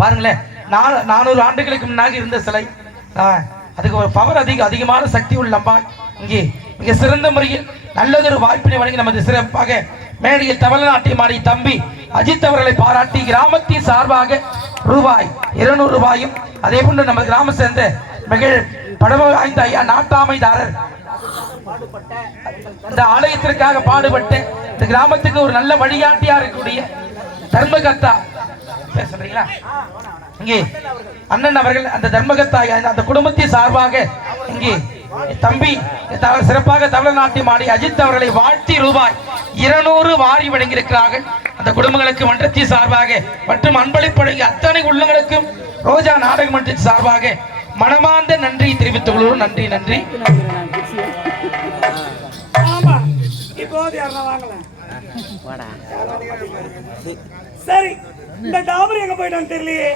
பாருங்களேன், 400 ஆண்டுகளுக்கு முன்னாடி இருந்த சிலை. அதுக்கு ஒரு பவர் அதிகமான சக்தி உள்ள அம்பாள் இங்கே மிக சிறந்த முறையில் நல்லதொரு வாய்ப்பினை வழங்கி நமது சிறப்பாக மேடையில் தமிழ்நாட்டில் ஆடிய தம்பி அஜித் அவர்களை பாராட்டி கிராமத்தின் சார்பாக ரூபாய் 200 ரூபாயும், அதே போன்று நம்ம கிராம சேர்ந்த மிக படமை வாய்ந்த ஐயா நாட்டாமைதாரர் இந்த ஆலயத்திற்காக பாடுபட்டு இந்த கிராமத்துக்கு ஒரு நல்ல வழிகாட்டியா இருக்கக்கூடிய தர்மகர்த்தா பேசுறீங்களா இங்கே அண்ணன் அவர்கள் அந்த தர்மகர்த்தா அந்த குடும்பத்தின் சார்பாக இங்கே தம்பி சிறப்பாக தமிழ்நாட்டில் ஆடி அஜித் அவர்களை வாழ்த்தி ரூபாய் 200 வாரி வழங்கியிருக்கிறார்கள். அந்த குடும்பங்களுக்கு மன்றத்தின் சார்பாக மற்றும் அன்பளிப்படைங்க அத்தனை உள்ளங்களுக்கும் ரோஜா நாடக மன்றத்தின் சார்பாக மனமார்ந்த நன்றி தெரிவித்துக் கொள்கிறோம். நன்றி நன்றி. சரி, இந்த டாபர் எங்க போயிட்டான்னு தெரியலையே.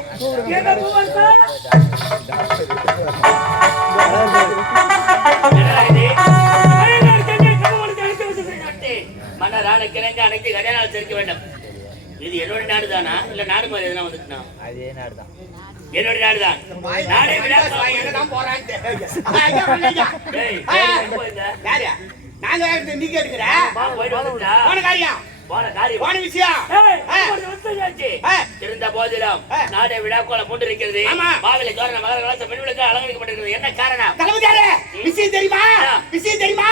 மன்னரான கிழங்கு அனைத்து கடையாளர் சேர்க்க வேண்டும். இது என்னோட நாடு தானா இல்ல நாடு மாதிரி எதுனா வந்துட்டுனா? அதே நாடு தான், என்னோட நாடு தான். நாடே விட தான் போறாங்க. நாங்க நீ கேட்டுக்கிற போயிட்டு வந்துட்டா போன காரியம் போன விஷயம் இருந்த போதிலும் நாடே விழாக்கோல மூன்று இருக்கிறது. மாவிலை தோரண மகர கலாச பெண்களுக்கு அலங்கரிக்கப்பட்டிருக்கிறது. என்ன காரணம்? தளபதியாரே, விஷயம் தெரியுமா? விஷயம் தெரியுமா?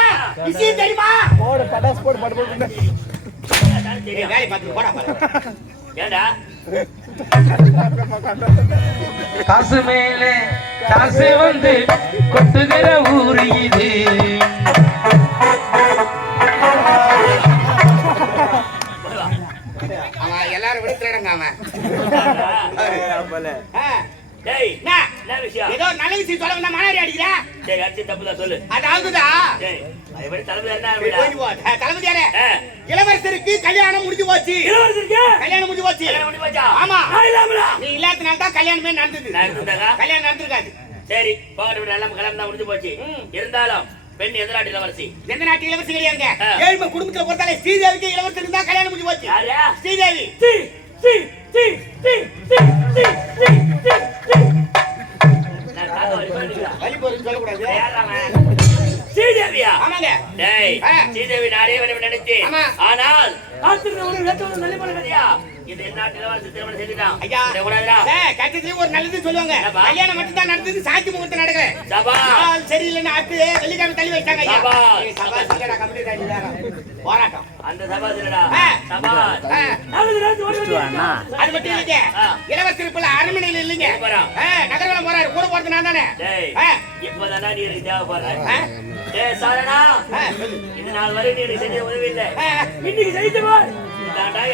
விஷயம் தெரியுமா? போடு படாஸ் போடு படு போடு. வேலை பார்த்து போடா பாரு. ஏண்டா காசு மேலே காசு வந்து கொட்டுகிற ஊரு இது. அவன் எல்லாரும் விடுத்துறங்க. அவன் ஏதோ நல்ல விஷயம் சொல்ல வந்தா மனாரி அடிக்கிற. சரி, அடிச்சு தப்புதான் சொல்லு. அது ஆகுதா? தளபதியாரே, இளவரசருக்கு கல்யாணம் முடிஞ்சு போச்சு. இளவரசருக்கு கல்யாணம் முடிஞ்சு போச்சு. ஆமா, நீ இல்லாதனால தான் கல்யாணமே நடந்தது. கல்யாணம் நடந்திருக்காது. சரி, போகிற எல்லாம் கல்யாணம் தான் முடிஞ்சு போச்சு. இருந்தாலும் பெண் எந்த நாட்டு இளவரசி? எந்த நாட்டு இளவரசி கிடையாதுங்க. ஏழ்மை குடும்பத்துல பொறுத்தாலே ஸ்ரீதேவிக்கு இளவரசருக்கு தான் கல்யாணம் முடிஞ்சு போச்சு. ஸ்ரீதேவி. ஸ்ரீதேவியா? ஆமாங்க. ஸ்ரீதேவி நாடே நினைச்சு, ஆனால் இது என்ன இளவரசி திருமணம் செய்துட்டான். கட்டத்திலேயே ஒரு நல்லது சொல்லுவாங்க. கல்யாணம் மட்டும் தான் நடந்தது, சாட்சி முகூர்த்தம் நடக்கல. சரியில்லைன்னு ஆட்டு வெள்ளிக்கிழமை தள்ளி வச்சாங்க. போராட்டம் அந்த சபா அது மட்டும் இல்லைங்க. இளவரசர் அரண்மனையில் இல்லைங்க, நகர்வலம் போறாரு. கூட போறது நான் தானே. இப்பதானா நீ எனக்கு தேவைப்படுற. இது நாள் வரை நீ செஞ்ச உதவி இல்லை, இன்னைக்கு செய்தவா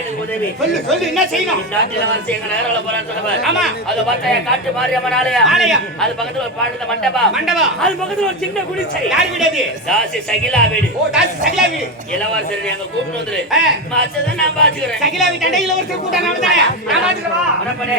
எனக்கு உதவி சொல்லு. சொல்லு, என்ன செய்யணும்? இளவரசி எங்க நகர்வலம் போறான்னு சொல்லுவார். ஆமா, அது பார்த்தா காட்டு மாரியம்மன் ஆலயம். அது பக்கத்துல ஒரு பாட்டு மண்டபம். அது பக்கத்துல ஒரு சின்ன குடிசை. யார் வீடு அது? தாசி சகிலா வீடு. ஓ, தாசி சகிலா வீடு. இளவரசர் எங்க கூட்டு வந்துரு. மாச்சதான் நான் பாத்துக்கிறேன். சகிலா வீட்டாண்ட இளவரசர் கூட்ட நான் பாத்துக்கிறேன். வரப்படே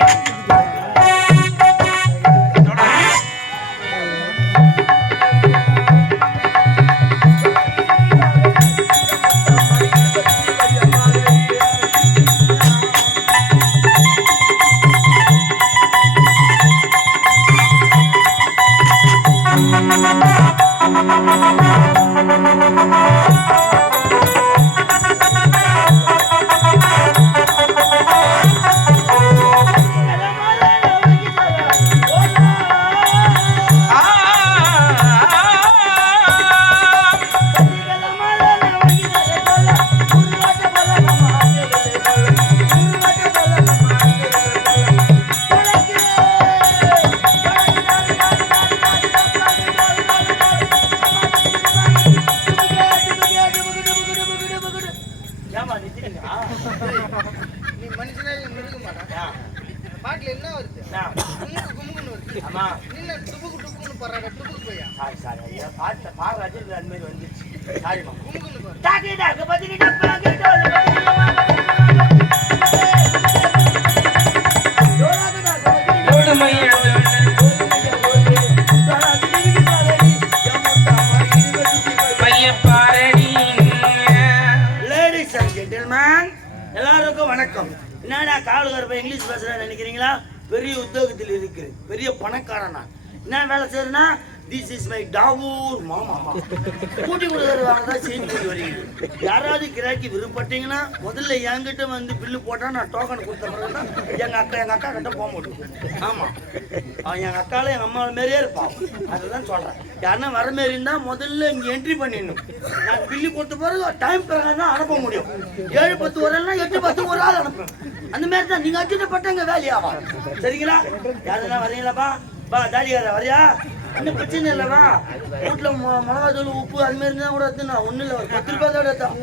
எல்லாருக்கும் வணக்கம். என்ன என்னடா காவலுக்கார இங்கிலீஷ் பேசுறேன்னு நினைக்கிறீங்களா? பெரிய உத்தியோகத்தில் இருக்கிறேன், பெரிய பணக்காரன் நான். என்ன வேலை செய்யறேன்னா, திஸ் இஸ் மை டாவூர் மாமா. கூட்டி கொடுக்குறவங்க செய்தி கொண்டு வருகிறது. யாராவது கிராக்கி விருப்பப்பட்டீங்கன்னா முதல்ல என்கிட்ட வந்து பில்லு போட்டா நான் டோக்கன் கொடுத்த பிறகுதான் எங்க அக்கா கிட்ட போக முடியும். ஆமா, எங்க அக்கால எங்க அம்மா மாரியே இருப்பான். அதுதான் சொல்றேன். யாருன்னா வர மாரி இருந்தா முதல்ல இங்க என்ட்ரி பண்ணிடணும். நான் பில்லு கொடுத்த பிறகு டைம் பிரகாரம் தான் அனுப்ப முடியும். 7-10 வரலாம், 8-10 ஒரு ஆள் அனுப்புவேன். அந்த மாதிரி தான் நீங்க அச்சுட்டப்பட்டங்க வேலையாவா? சரிங்களா? யாருன்னா வரீங்களாப்பா? பா தாடிக்கார வரியா? இன்னும் பிரச்சனை இல்லைவா? வீட்டுல மிளகா தூள் உப்பு அது மாதிரி இருந்தா கூட எடுத்துனா ஒண்ணு இல்லை, ஒரு 10 ரூபாய் தான் எடுத்தான்.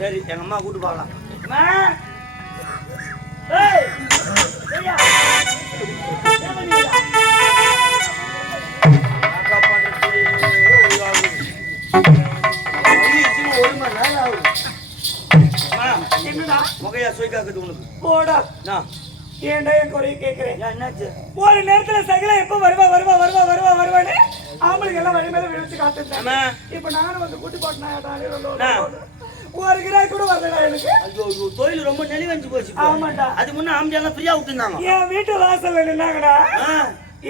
சரி, எங்க அம்மா கூட்டு போகலாம். முகையா சுய்காக்குது உனக்கு போடா. ஏன்டா என் குறைய கேட்கிறேன்? என்னாச்சு? ஒரு நேரத்துல சகல எப்ப வருவான்னு ஆம்பளைங்க எல்லாம் வழி மேல விழிச்சு காத்துட்டாங்க. இப்ப நானும் வந்து கூட்டி போட்டேன். ஒரு கிராய் கூட வரலடா எனக்கு. ஐயோ, தொழில் ரொம்ப நெளிவஞ்சு போச்சு. ஆமாண்டா. அது முன்ன ஆம்பளைங்க ஃப்ரீயா விட்டுருந்தாங்க. என் வீட்டு வாசல்ல நின்னாங்கடா.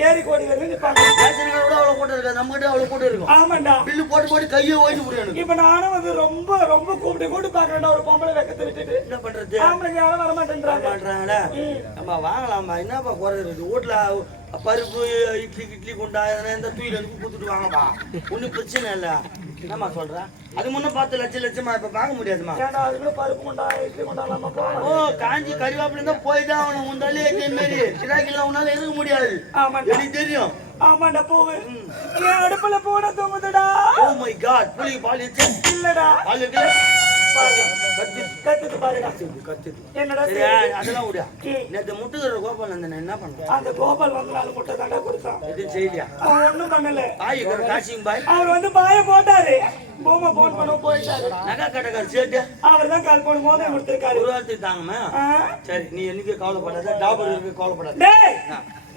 ஏறி கோடி வந்து நிப்பாங்க. ரேஷன் கூட அவ்வளவு கூட்டம் இருக்காது, நம்ம கிட்ட அவ்வளவு கூட்டம் இருக்கும். ஆமாண்டா. பில்லு போட்டு கையை ஓய்ந்து போடுவேன். இப்ப நானும் வந்து ரொம்ப கூப்பிட்டு பாக்குறேன்டா. ஒரு பொம்பளை வெக்கத்தை விட்டுட்டு என்ன பண்றது? ஆம்பளைங்க யாரும் வர மாட்டேன்றாங்க. நம்ம வாங்கலாமா? என்னப்பா குறை இருக்கு? வீட்டுல பருப்பு இட்லி குண்டா இந்த தூயில இருந்து கொடுத்துட்டு வாங்கப்பா, ஒன்னும் பிரச்சனை இல்ல. என்னம்மா சொல்ற? அது முன்ன 10 லட்சமா இப்ப வாங்க முடியாதுமா. பருப்பு குண்டா இட்லி குண்டா ஓ, காஞ்சி கறிவாப்பில இருந்தா போய்தான் அவனுக்கு உண்டாலே மாரி கிராக்கில உன்னால இருக்க முடியாது. எனக்கு தெரியும். ஆமாண்டா போவு. என் அடுப்புல போட தோங்குதுடா. ஓ மை காட், புளி பால் இல்லடா. பால் இருக்குல்ல? கத்துது பாருடா. என்னடா அதெல்லாம் விடியா. நேற்று முட்டுகிற கோபால் என்ன பண்ற? அந்த கோபால் வந்து 4 முட்டை தாண்டா கொடுத்தான். எதுவும் செய்யலையா? அவன் ஒண்ணும் பண்ணல. பாய் காசிங் பாய் அவர் வந்து பாய போட்டாரு. போமா போன் பண்ண போயிட்டாரு. நகை கடைக்கார சேட்டு அவர் தான் கால் பண்ண மோதம் கொடுத்திருக்காரு. ஒரு வாரத்துக்கு தாங்கம்மா. சரி, நீ என்னைக்கு கவலைப்படாத, டாபர் இருக்கு கவலைப்படாத. டேய்,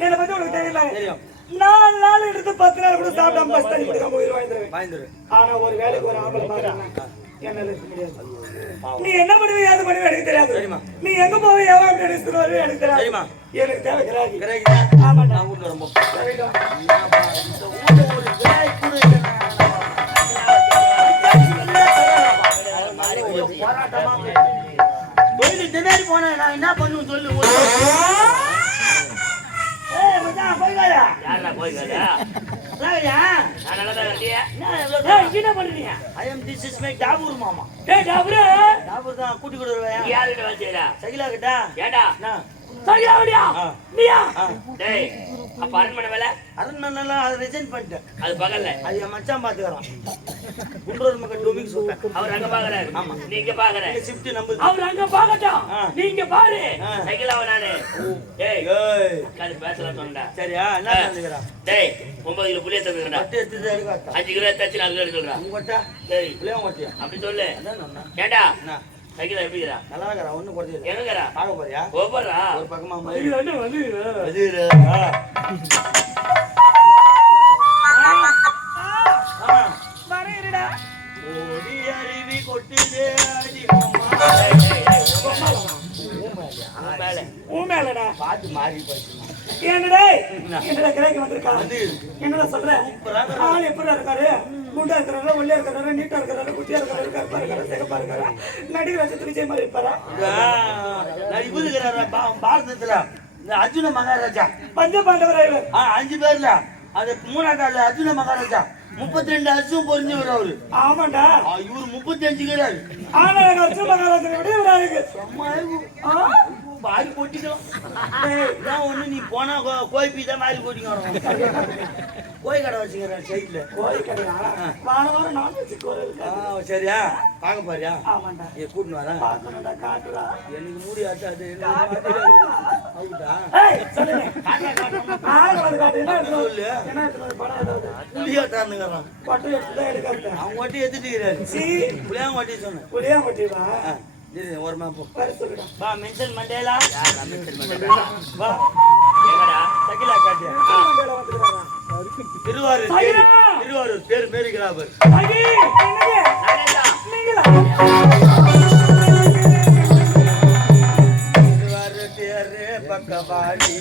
என்ன பத்தி உனக்கு தெரியல. தெரியும். 4 நாள் எடுத்து 10 நாள் கூட சாப்பிடாம பஸ் தண்ணி குடிக்காம உயிர் வாழ்ந்துருவேன். ஆனா ஒரு வேலைக்கு ஒரு ஆம்பளை பாருங்க, என்னால இருக்க முடியாது. நீ என்ன பண்ணுவ ஏது பண்ணுவ எனக்கு தெரியாது. நீ எங்க போவ எவன் எடுத்துட்டு எனக்கு தெரியாது. எனக்கு தேவை கிராக்கி. ஆமாண்டா. நான் வீட்டுல ரொம்ப போராட்டமா தினேரி போனேன். நான் என்ன பண்ணுவேன் சொல்லு. கூட்டி கொடுவேன். சகிலா கிட்டா அரண்மனை அதை ரிசைன் பண்ணிட்டேன். அது பகல்ல அது என் மச்சான் பாத்துக்கிறான். குன்றூர் மக்கள் டொமிக் சொல்றேன். அவர் அங்க பாக்குறாரு. ஆமா, நீங்க பாக்குற ஷிஃப்ட் நம்பர். அவர் அங்க பாக்கட்டும், நீங்க பாரு. சைக்கிளாவ நானே. டேய் காது பேசலாம் சொன்னடா. சரியா? என்ன சொல்லுங்கடா? டேய் 9 கிலோ புளிய தந்துடா. 10 எடுத்து எடுக்க 5 கிலோ தச்சு 4 கிலோ சொல்றா. உங்கட்ட டேய் புளிய ஓட்டியா அப்படி சொல்லு. அதான் சொன்னா. ஏண்டா சைக்கிள் எப்படிடா? நல்லா இருக்கறா. ஒண்ணு குறதில்ல. எங்கங்கடா? பாக்க போறியா? போறா. ஒரு பக்கமா மாதிரி வந்து வரேடா. ஓடி அருவி கொட்டுதே அடி மேல மேலடா. பாத்து மாறி போச்சு. என்னடா கிராக்கி வந்திருக்கா? என்னடா சொல்ற? ஆள் எப்படி இருக்காரு? குண்டா இருக்கிறாரு, ஒல்லியா இருக்கிறாரு, நீட்டா இருக்கிறாரு, குட்டியா இருக்கிறாரு, கருப்பா இருக்காரு, சிகப்பா இருக்காரு, நடிகர் வச்சு விஜய் மாதிரி இருப்பாரா? இவரு இருக்கிறாரு பாரதத்துல இந்த அர்ஜுன மகாராஜா பஞ்ச பாண்டவரா இவர். 5 பேர்ல அது 3ஆம் கால அர்ஜுன மகாராஜா 32 வருஷம் பொறிஞ்சவர் அவரு. ஆமாண்டா. இவரு 35 கிடையாது. ஆனா அர்ஜுன மகாராஜனை விட இவர் அழகு. மாறி போட்டிக்கலாம். ஒண்ணு நீ போனா கோய் பீ தான் மாறி போட்டிங்க. கோய் கடை வச்சுக்கிறேன் சைட்ல. கோய் கடையா? வாரம் நான்வெஜ் கோயில். சரியா? பாக்க போறியா? ஆமாண்டா. கூட்டின்னு வரேன். பாக்கணும்டா, காட்டுடா. எனக்கு மூடி ஆட்டாது. அவுட்டா? சொல்லுங்க. சொல்லு. புளியாட்டாந்துக்கிறான். பட்டு எடுத்துதான் எடுக்கிறது. அவங்க வட்டி எடுத்துட்டு புளியாங்க வட்டி சொன்னேன். புளியா வட்டிவா? ஒரு மேப் சொல்லுடா. வா மென்ஷன் மண்டேலா. யாரா மென்ஷன் மண்டேலா? வா எங்கடா? சகிலா காட்டியா? மண்டேலா வந்துறாங்க. திருவாரூர் பேர் மேரிகளாபர். அடி என்னங்க? நானேடா. நீங்களா? திருவாரூர் பக்கவாடி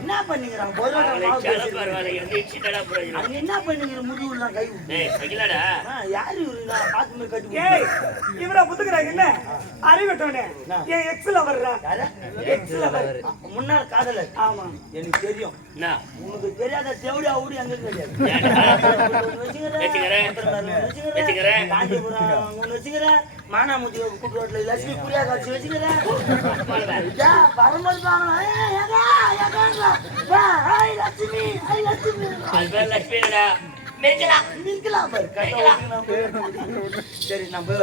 என்ன பண்ணிக்கிறான் என்ன பண்ணிக்கிற முடிவுலாம் கை யாரு பாத்து கட்டி ஏய் இவரா புத்துக்கிறாங்க என்ன அறிவிட்டவனே ஏன் எக்ஸ்ல வர்றா எக்ஸ்ல வர்ற முன்னாள் காதலர் ஆமா எனக்கு தெரியும் உனக்கு தெரியாத தேவடியா ஊடி அங்க தெரியாது காஞ்சிபுரம் ஒண்ணு வச்சுக்கிறேன் மானாமூத்தி கூட்டு ரோட்ல லட்சுமி புரியா காட்சி வச்சுக்கிறேன் வரும்போது சரி நான் போய்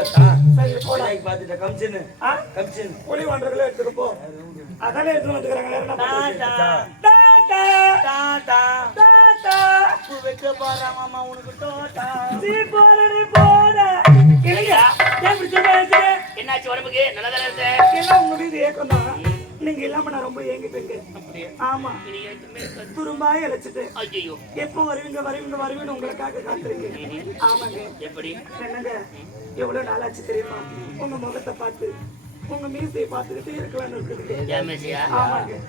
பாத்துட்டேன் கமிஷன் கமிஷன் புலி ஒன்றரை எடுத்துட்டு போ அதானே எடுத்து வந்துக்கிறாங்க வைக்க பாரா மாமா உனக்கு தோட்டா என்னாச்சு உடம்புக்கு நல்லதா இருந்த எல்லாம் உங்க மீது ஏக்கம் தான் நீங்க இல்லாம நான் ரொம்ப ஏங்கிட்டேங்க ஆமா துரும்பா இழைச்சிட்டு ஐயோ எப்போ வருவீங்க வருவீங்க வருவீங்க உங்களுக்காக காத்திருக்கேன் ஆமாங்க எப்படி என்னங்க எவ்வளவு நாளாச்சு தெரியுமா உங்க முகத்தை பார்த்து உங்க மீசையை பார்த்துக்கிட்டே இருக்கலாம்னு இருக்குது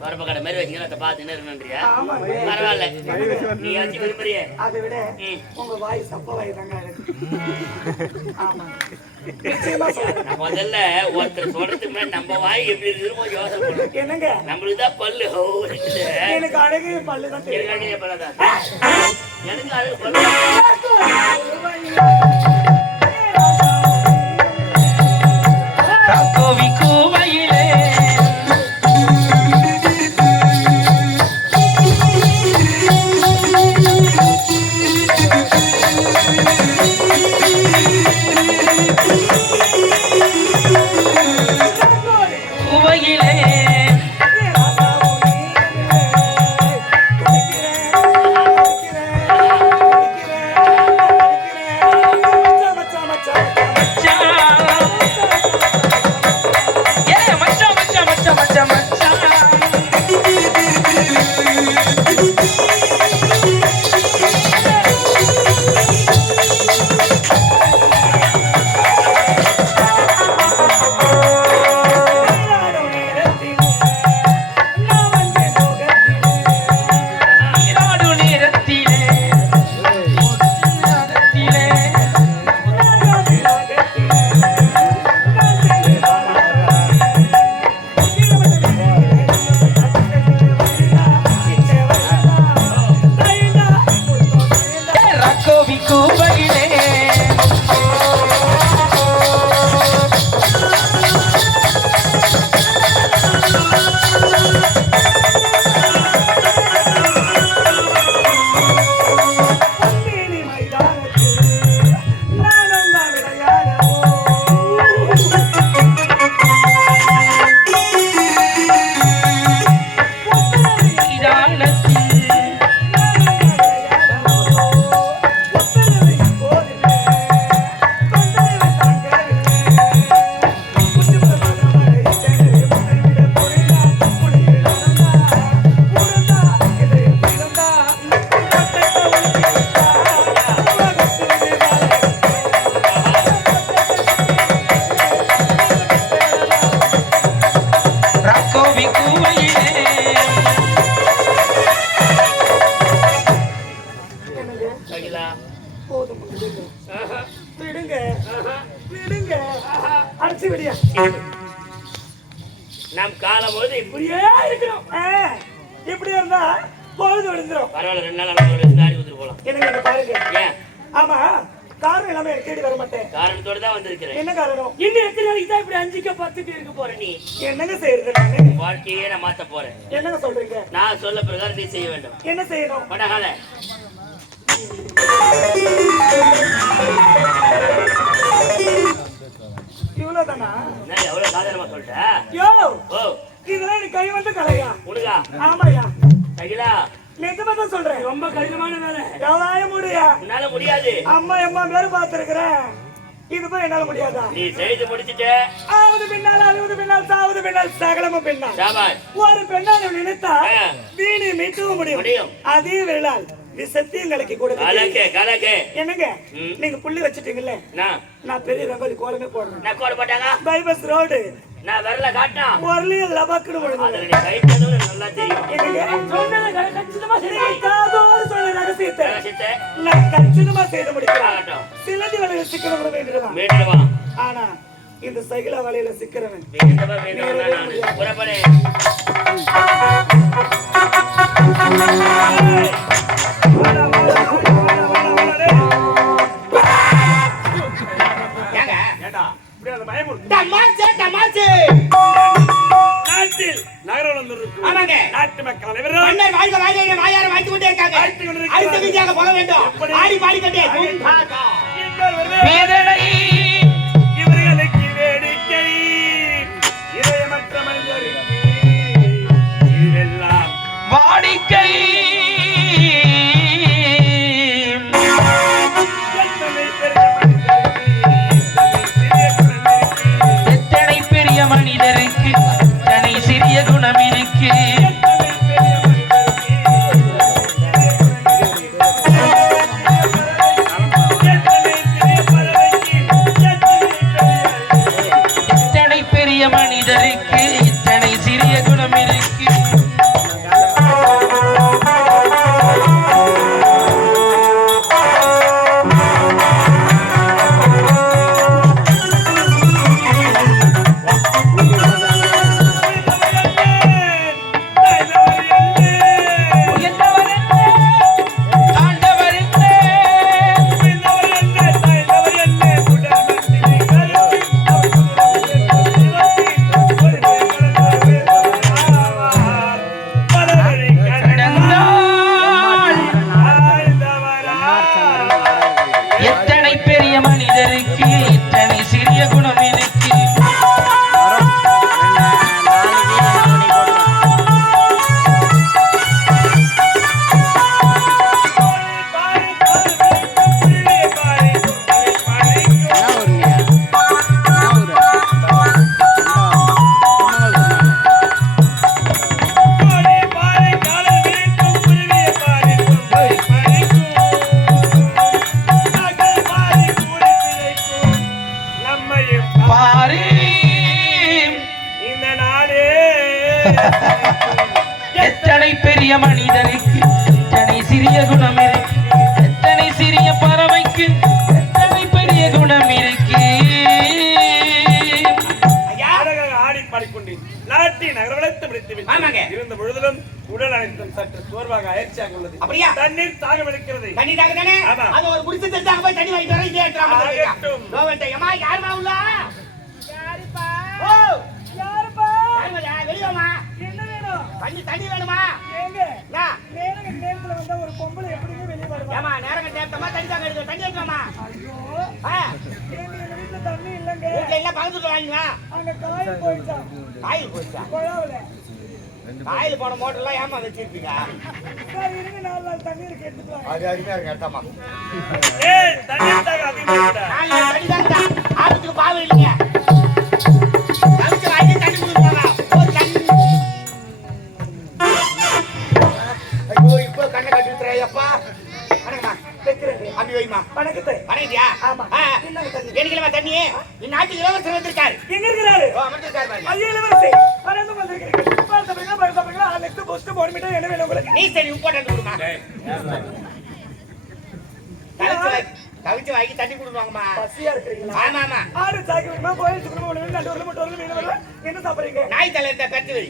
வரப்ப கடை மாதிரி வச்சுக்கிறத பார்த்துன்னு இருக்கணும்ன்றியா ஆமாங்க பரவாயில்ல நீ ஆச்சு விரும்புறிய அதை விட உங்க வாய் சப்ப வாய் தாங்க ஆமா நிச்சயமா சொல்றேன். நான் முதல்ல ஒருத்தர் சொல்றதுக்கு முன்னாடி நம்ம வாய் எப்படி இருக்குன்னு கொஞ்சம் யோசனை பண்ணுவோம் என்னங்க நம்மளுக்கு தான் பல்லு இருக்குது எனக்கு அழகு பல்லு தான் தெரியும் எனக்கு பல்லதான் எனக்கு அழகு பல்லு கோவி கூவையிலே கூவையிலே நம் காலம் பொழுது இப்படியே இருக்கணும். இப்படி இருந்தா பொழுது விழுந்துரும். பரவாயில்ல, 2 நாள் தாடி ஊத்துட்டு போலாம். எனக்கு பாருங்க. ஏன்? ஆமா, காரணம் இல்லாம தேடி வர மாட்டேன். காரணத்தோட தான் வந்திருக்கிறேன். என்ன காரணம்? இன்னும் எத்தனை நாளைக்கு தான் இப்படி 5க்கு 10க்கு இருக்க போற நீ? என்னங்க செய்யறது? வாழ்க்கையே நான் மாத்த போறேன். என்னங்க சொல்றீங்க? நான் சொல்ல பிரகாரம் நீ செய்ய வேண்டும். என்ன செய்யணும்? படகால இவ்வளவுதானா? நான் எவ்வளவு சாதாரணமா சொல்லிட்டேன். யோ, ஓ, இதெல்லாம் நீ கை வந்து கலையா? உனக்கா? ஆமாயா. கையிலா நிஜமா தான் சொல்றேன். ரொம்ப கடினமான வேலை. எவ்வளவு முடியா? உன்னால முடியாது. அம்மா பேரு பாத்துருக்கிறேன். இது போய் என்னால முடியாதா? நீ செய்து முடிச்சிட்ட. ஆவது பின்னால் அழுவது பின்னால் சாவது பின்னால் சகலமும் பின்னால். சாபாஷ். ஒரு பெண்ணால் நினைத்தா வீணை மீட்டவும் முடியும். அதே விரலால் விஷத்தையும் கலக்கி கொடுக்க. கலக்கு. என்னங்க நீங்க புள்ளி வச்சிட்டீங்கல்ல, நான் பெரிய ரங்கோலி கோலமே போடுறேன். நான் கோல போட்டாங்க பைபஸ் ரோடு நான் வரல காட்டா ஒரலிய லபக்குன்னு போடுங்க. அதுல நீ கை தடவுல நல்லா தெரியும். என்னங்க சொன்னத கச்சிதமா செய்யுங்க. காதோடு சொன்ன ரகசியத்தை ரகசியத்தை நான் கச்சிதமா செய்து முடிக்கிறேன். ஆகட்டும். சிலந்தி வலையில சிக்கிறவங்க வேண்டிடுவான். மீண்டுவா. ஆனா இந்த சகிலா வலையில சிக்கிறவன் மீண்டுவா புறப்படு. நாட்டில் நகரம் நாட்டு மக்கள் இவர்களுக்கு வேடிக்கை இதயமற்ற மனிதருக்கு இதெல்லாம் வாடிக்கை. எத்தனை பெரிய மனிதருக்கு தனி சிறிய குணம் இருக்கு. எத்தனை பெரிய மனிதருக்கு இத்தனை சிறிய குணம் இருக்கு. எத்தனை பெரிய மனிதருக்கு இத்தனை சிறிய குணம் இருக்கு. பாரு இந்த நாடே எத்தனை பெரிய மனிதருக்கு எத்தனை சிறிய குணம் இருக்கு. எத்தனை சிறிய பறவைக்கு எத்தனை பெரிய குணம் இருக்கு. ஆடி பாடிக்கொண்டேன் நாட்டி நகரவளைத்து முடித்து இருந்த பொழுதிலும் உடல் அனைத்தும் சற்று சோர்வாக அயற்சியாக உள்ளது. அப்படியா? தண்ணீர் தாகம் எடுக்கிறது. தண்ணி தாங்க தானே? ஆமா. அது ஒரு குடிசை தெரிஞ்சாங்க போய் தண்ணி வாங்கிட்டு வர இதே ஏற்றாம ஆகட்டும். அம்மா யாருமா உள்ள? யாருப்பா? ஓ யாருப்பா? யாருமா வெளியமா? என்ன வேணும்? தண்ணி வேணுமா? ஏங்க நான் நேரங்க நேரத்துல வந்தா ஒரு பொம்பளை எப்படிங்க வெளிய வருவா? ஏமா நேரங்க நேரத்தமா தண்ணி தாங்க எடுக்க தண்ணி எடுக்கலாமா? ஐயோ ஆ எங்க வீட்ல தண்ணி இல்லங்க. வீட்ல எல்லாம் பக்கத்துல வாங்கிவா. அங்க காய் போயிடுச்சா? காயில் போச்சா? கொழாவுல. காயில் போன மோட்டர்லாம் ஏமா வச்சிருப்பீங்க? சரி இருங்க 4 நாள் தண்ணீர் கேட்டுட்டு வாங்க. அது அருமையா இருக்கு அர்த்தமா. ஏய் தண்ணீர் தாகம் அதிகமா இருக்குடா. நான் தண்ணி தாங்க ஆத்துக்கு பாவு இல்லைங்க. கவிச்சு வாங்கி தண்ணி குடிப்பாங்க. ஒரு தண்ணி. ஐயோ இப்போ கண்ணை கட்டி விட்டுறேப்பா. வணக்கம்மா. வைக்கிறேன். அப்படி வைமா. வணக்கத்தை. வணக்கத்தியா? ஆமா. என்னங்க தண்ணி? எனக்குலமா தண்ணி? இந்நாட்டுக்கு இளவரசர் வந்திருக்காரு. எங்க இருக்கிறாரு? ஓ அமர்ந்திருக்காரு பாருங்க. ஐயா இளவரசி பறந்து வந்திருக்கீங்க. பாருங்க நெக்ஸ்ட் போஸ்ட் போர்மிட்டா என்ன வேணும் உங்களுக்கு? நீ சரி இம்பார்ட்டன்ட் கொடுமா. கவிச்சு வாங்கி தண்ணி கொடுவாங்கம்மா. பசியா இருக்கீங்களா? ஆமா ஆமா. ஆடு சாக்கி வேணுமா? கோயில் சுக்குமா ஒண்ணு வேணும், 2 வரல மட்டும் வரல மீன் வரல. என்ன சாப்பிடுறீங்க? நாய் தலை இந்த கட்டி வை.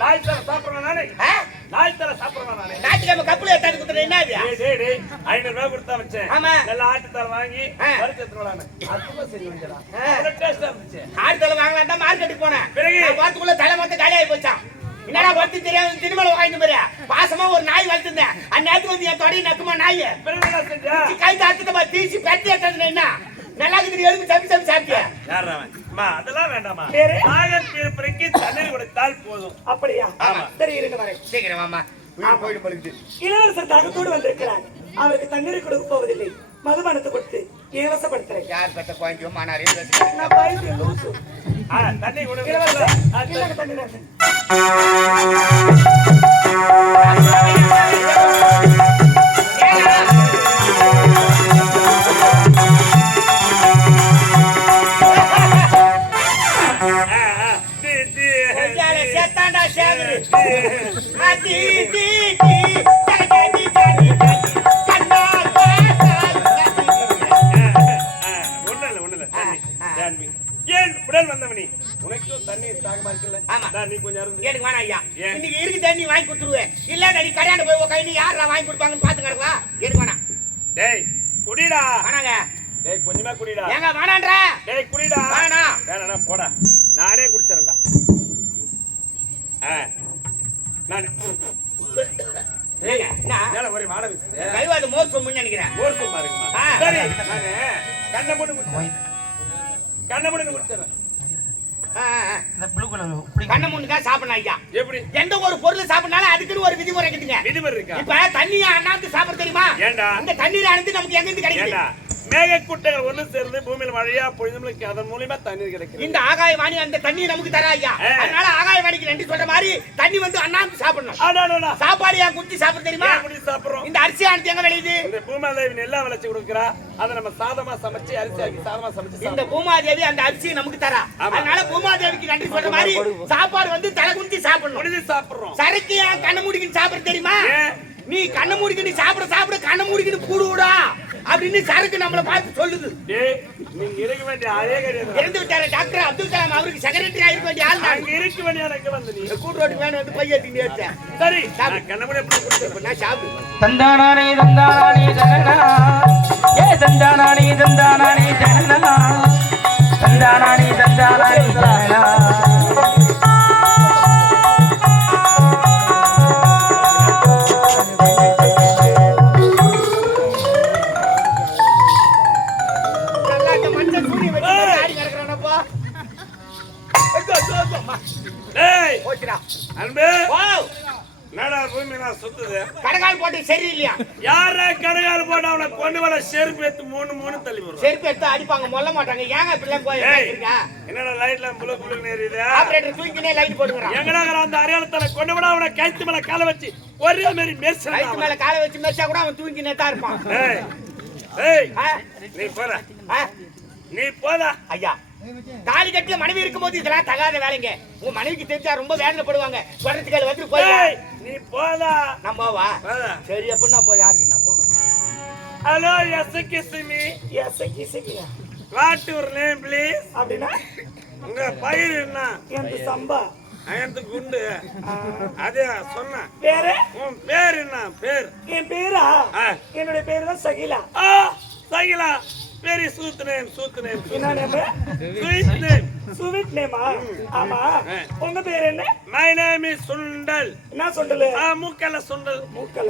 நாய் தலை சாப்பிடுறேன் நானே. ஆ? நாய் தலை சாப்பிடுறேன் நானே. நாட்டுக்கு கப்புல தண்ணி கொடுத்துற என்ன இது? டேய் 500 ரூபாய் கொடுத்தா வச்சேன். ஆமா. நல்ல ஆட்டு தலை வாங்கி வறுத்து எடுத்துறானே. அதுமா சரி வந்துடா. நல்ல டேஸ்டா இருந்துச்சு. ஆடு தலை வாங்கலாம் தான் மார்க்கெட்டுக்கு போனேன். பிறகு? நான் வரதுக்குள்ள தலை மொத்தம் காலி ஆகி போச்சான். என்னடா வறுத்து தெரியாத திருமலை வாங்கிட்டு போறியா? பாசமா ஒரு நாய் வளர்த்துருந்தேன். அந்த நேரத்துக்கு வந்து என் தொடையை நக்குமா நாய். பிறகு என்ன செஞ்சா? கை தாத்துட்டு தீசி பெட்டி எடுத்தது என்ன? நல்லா இருக்குது எலும்பு சப்பி சாப்பிட்டியா? யாரா அவன்? அம்மா அதெல்லாம் வேண்டாமா. வேற? நாகத் தீர்ப்பறைக்கு தண்ணீர் கொடுத்தால் போதும். அப்படியா? ஆமா. சரி இருங்க வரேன். சீக்கிரம் வாமா. போயிட்டு படுக்குது. இளவரசர் தாகத்தோடு வந்திருக்கிறார். அவருக்கு தண்ணீர் கொடுக்க போவதில்லை. மதுபானத்தை கொடுத்து இலவசப்படுத்துறேன். யார் பெத்த குழந்தையோ மானாரே நான் பயந்து லூசு. தண்ணி இலவச தண்ணி நான் சேத்தாண்டா சேகரு ஏன் உடல் வந்தவனி உனக்கு தண்ணீர் தாகமா இருக்குல்ல? ஆமா நீ கொஞ்சம் அருந்து. எனக்கு வேணாம் ஐயா. இன்னைக்கு இருக்கு தண்ணி வாங்கி கொடுத்துருவேன். இல்ல நீ கடையாண்ட போய் உட்காந்து நீ யாரா வாங்கி கொடுப்பாங்கன்னு பாத்து கிடக்குவா. எனக்கு வேணாம். டேய் குடிடா. வேணாங்க. டேய் கொஞ்சமா குடிடா. ஏங்க வேணான்ற? டேய் குடிடா. வேணாம். வேணாடா போடா. நானே குடிச்சறேன்டா. நான் ஏங்க நான் மேல ஒரே வாட வீசுது. கைவாது மோர் சொம்முன்னு நினைக்கிறேன். மோர் சோறு பாருங்கம்மா. சரி நானே கண்ணை மூடி குடிச்சறேன். கண்ணை மூடி குடிச்சறேன். இந்த ப்ளூ கலர் இப்படி கண்ணை மூணுக்கா சாப்பிடணும் ஐயா. எப்படி எந்த ஒரு பொருள் சாப்பிடனாலும் அதுக்குன்னு ஒரு விதிமுறை இருக்குதுங்க. விதிமுறை இருக்கா? இப்ப தண்ணியை அண்ணாந்து சாப்பிட தெரியுமா? ஏண்டா இந்த தண்ணீர் அணைந்து நமக்கு எங்க இருந்து கிடைக்குது? ஏண்டா மேகக்கூட்டங்கள் ஒண்ணு சேர்ந்து பூமியில மழையா பொழிந்து அதன் மூலமா தண்ணீர் கிடைக்கும். இந்த ஆகாயவாணி அந்த தண்ணி நமக்கு தரா ஐயா. அதனால ஆகாயவாணிக்கு நன்றி சொல்ற மாதிரி தண்ணி வந்து அண்ணாந்து சாப்பிடணும். சாப்பாடு ஏன் குடிச்சு சாப்பிட தெரியுமா? சாப்பிடுறோம். இந்த அரிசி ஆனது எங்க விளையுது? இந்த பூமாதேவி நெல்லா விளைச்சு கொடுக்குறா. அதை நம்ம சாதமா சமைச்சு அரிசி ஆக்கி சாதமா சமைச்சு இந்த பூமாதேவி அந்த அரிசியை நமக்கு தரா. அதனால பூமாதேவிக்கு நன்றி சொல்ற மாதிரி சாப்பாடு வந்து தலை குடிச்சு சாப்பிடணும். முடிஞ்சு சாப்பிடுறோம். சரக்கு ஏன் கண்ண மூடிக்கின்னு சாப்பிட தெரியுமா? நீ கண்ண மூடிக்கின்னு சாப்பிட கண்ண மூடிக்கின்னு கூடுடா அப்படின்னு சரக்கு நம்மள பார்த்து சொல்லுது. நீங்க இருக்க வேண்டிய அதே கிடையாது. இறந்து விட்டாரு டாக்டர் அப்துல் கலாம் அவருக்கு செக்ரட்டரி ஆயிருக்க வேண்டிய ஆள் நான். அங்க இருக்க வேண்டிய எனக்கு வந்து நீ கூட்டோட்டு வேணும் வந்து பைய திண்டி வச்சேன். சரி கண்ணமுடி எப்படி குடிச்சு நான் சாப்பிடு. தந்தானானே தந்தானானே ஜனனா ஏ தந்தானானே தந்தானானே ஜனனா தந்தானானே தந்தானானே ஜனனா கடகால் போட்டு சரி இல்லையா? யாரா கடகால் போட்டு அவனை கொண்டு வர செருப்பு எடுத்து மூணு தள்ளி போடுறான். செருப்பு எடுத்து அடிப்பாங்க மொல்ல மாட்டாங்க. ஏங்க இப்படிலாம் போய் என்னடா லைட்ல புளு நேரியுது. ஆபரேட்டர் தூக்கினே லைட் போடுறான். எங்கடா அந்த அரையாளத்தால கொண்டு வர அவனை கைத்து மேல காலை வச்சு ஒரே மாதிரி மெர்சா கைத்து மேல காலை வச்சு மெர்சா கூட அவன் தூக்கினே தான் இருப்பான். நீ போடா ஐயா. தாலி கட்டில மனைவி இருக்கும்போது இதெல்லாம் தகாத வேலைங்க. உங்க மனைவிக்கு தெரிஞ்சா ரொம்ப வேதனைப்படுவாங்க. சொல்றதுக்கு வந்து போய் நீ போடா. நான் போவா? சரி அப்படின்னா போய் யாருக்கு நான் போவேன். Hello excuse me. எஸ்கிஸ்மியா? What your name please? அப்படினா உங்க பையன் என்ன? என் சம்பா. அயந்து குண்டு. அதே சொன்னா. பேர்? உன் பேர் என்ன? பேர்? என் பேரா? என்னோட பேர் தான் Shakila. Shakila. Very sweet name. என்ன name? Sweet name. Sweet name. ஆமா. உங்க பேர் என்ன? My name is சுண்டல். என்ன சுண்டல்? மூக்கல சுண்டல்.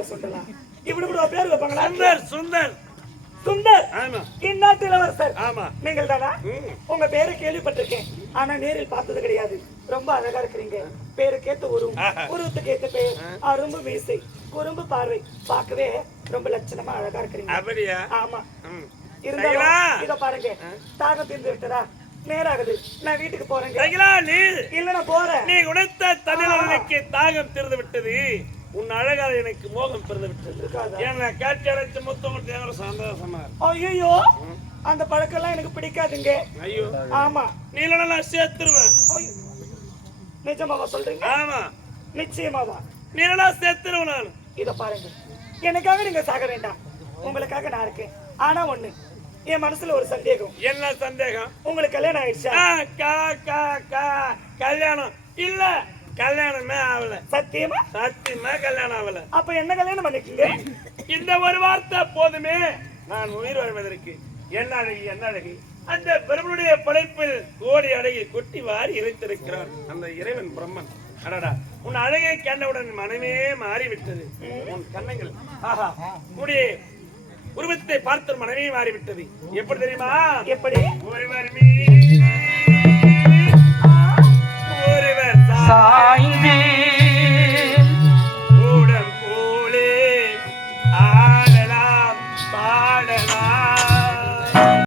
சுண்டலா? இப்படி கூட பேர் வைப்பாங்களா? சுந்தர். ஆமா. இன்னாட்டு இளவரசர். ஆமா. நீங்கள் தானா? உங்க பேரை கேள்விப்பட்டிருக்கேன். ஆனா நேரில் பார்த்தது கிடையாது. ரொம்ப அழகா இருக்கீங்க. பேருக்கேத்த உருவத்துக்கு ஏத்த பேர். அரும்பு மீசை, குறும்பு பார்வை. பார்க்கவே ரொம்ப லட்சணமா அழகா இருக்கீங்க. அப்படியா? ஆமா. இருந்தாலும் இத பாருங்க. தாகம் தீர்ந்து விட்டதா? நேராகுது. நான் வீட்டுக்கு போறேங்க. இல்ல நான் போறேன். நீ உடைத்த தன்னிலனுக்கு தாகம் தீர்ந்து விட்டது. உன் அழகால எனக்கு மோகம் பிறந்து விட்டது. என்ன காட்சி அடைச்சு மொத்தம் தேவர சந்தோஷமா. ஐயோ அந்த பழக்கம் எல்லாம் எனக்கு பிடிக்காதுங்க. ஐயோ ஆமா. நீ இல்லனா நான் சேர்த்துருவேன். நிஜமாவா சொல்றீங்க? ஆமா. நிச்சயமாவா? நீ இல்லனா சேர்த்துருவேன் நான். இத பாருங்க. எனக்காக நீங்க சாக வேண்டாம். உங்களுக்காக நான் இருக்கேன். ஆனா ஒண்ணு, என் மனசுல ஒரு சந்தேகம். என்ன சந்தேகம்? உங்களுக்கு கல்யாணம் ஆயிடுச்சா? கல்யாணம் இல்ல. கல்யாணமே ஆகல. சத்தியமா? சத்தியமா கல்யாணம் ஆகல. அப்ப என்ன கல்யாணம் பண்ணிக்கீங்க? இந்த ஒரு வார்த்தை போதுமே நான் உயிர் வாழ்வதற்கு. என்ன அழகி அந்த பிரம்மனுடைய படைப்பில் கோடி அழகி கொட்டி வாரி இறைத்திருக்கிறார் அந்த இறைவன் பிரம்மன். அடடா உன் அழகை கண்டவுடன் மனமே மாறிவிட்டது. உன் கண்ணங்கள் ஆஹா உன்னுடைய உருவத்தை பார்த்து மனமே மாறிவிட்டது. எப்படி தெரியுமா? எப்படி? ஒருவர் மீது